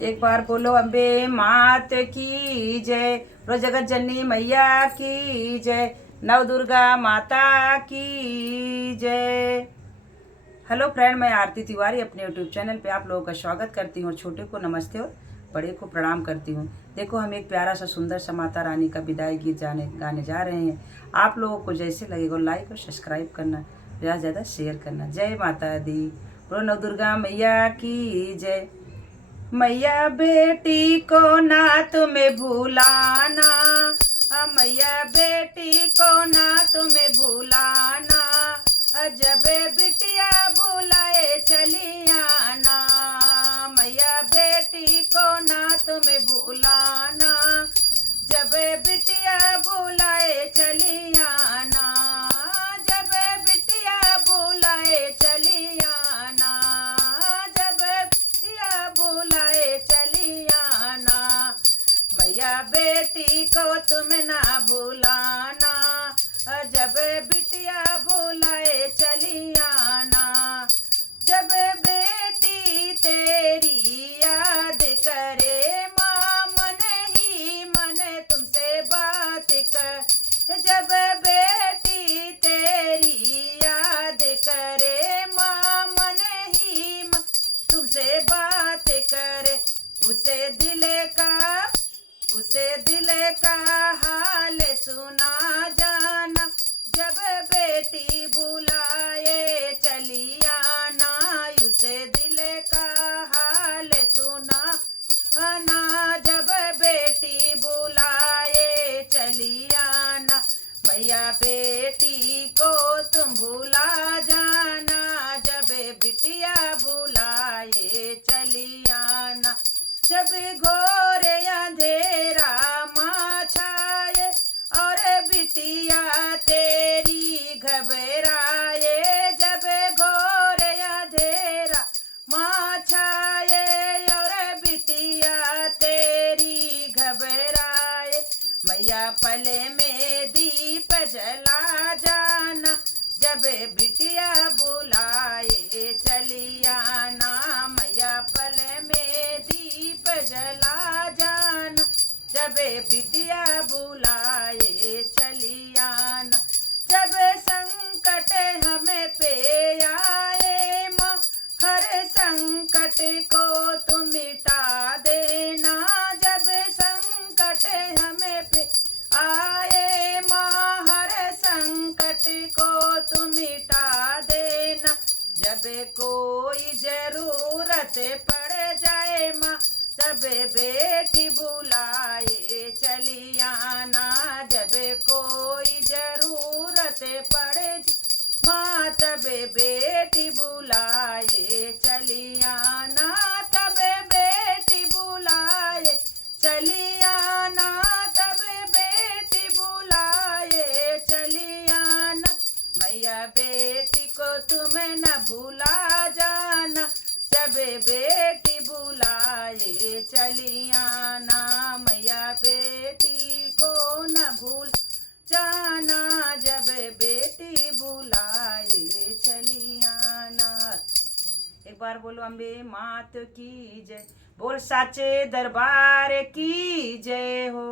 एक बार बोलो अम्बे मात की जय। बोलो जगत जननी मैया की जय। नव दुर्गा माता की जय। हेलो फ्रेंड, मैं आरती तिवारी अपने यूट्यूब चैनल पे आप लोगों का स्वागत करती हूँ। छोटे को नमस्ते और बड़े को प्रणाम करती हूँ। देखो, हम एक प्यारा सा सुंदर सा माता रानी का विदाई गीत गाने जा रहे हैं। आप लोगों को जैसे लगेगा लाइक और सब्सक्राइब करना, ज़्यादा से ज़्यादा शेयर करना। जय माता दी। बोलो नव दुर्गा मैया की जय। मैया बेटी को ना तुम्हें भूलाना, मैया बेटी को ना तुम्हें भूलाना, जब बिटिया बुलाए चली आना। मैया बेटी को ना तुम्हें भूलाना, जब बिटिया बुलाए चली आना, जब बिटिया बुलाए चली आना, जब बिटिया बुलाए चली आना। मैया बेटी को तुम ना भूलाना, जब बिटिया बुलाए चली आना। जब बेटी तेरी याद करे माँ, मन ही मन तुमसे बात कर। जब बेटी तेरी याद करे माँ, मन ही मन तुमसे बात करे। उसे दिल का हाल सुना जाना, जब बेटी बुलाए चली आना। उसे दिल का हाल सुना आना, जब बेटी बुलाए चली आना। मैया बेटी को तुम भुला जाना, जब बिटिया बुलाए चली आना। जब घोर अंधेरा माँ छाए और बिटिया तेरी घबराए, जब घोर अंधेरा माँ छाए और बिटिया तेरी घबराए। मैया पले में दीप जला जाना, जब बिटिया बुलाए चली आना। मैया पले में दीप जला जाना, जब बिटिया बुलाए चली आना। जब संकट हमें पे आए माँ, हर संकट को तुम मिटा देना। जब संकट हमें पे आए माँ, हर संकट को तुम मिटा देना। जब कोई जरूरत पड़ जाए माँ, जब बेटी बुलाए चली आना। जब कोई जरूरत पड़े माँ, तब बेटी बुलाए चली आना। तब बेटी बुलाए चली आना, तब बेटी बुलाए चली आना। मैया बेटी को तुम न भूला जाना, जब बेटी बुलाए चली आना। मैया बेटी को न भूल जाना, जब बेटी बुलाए चली आना। एक बार बोलो अम्बे मात की जय। बोल साचे दरबार की जय हो।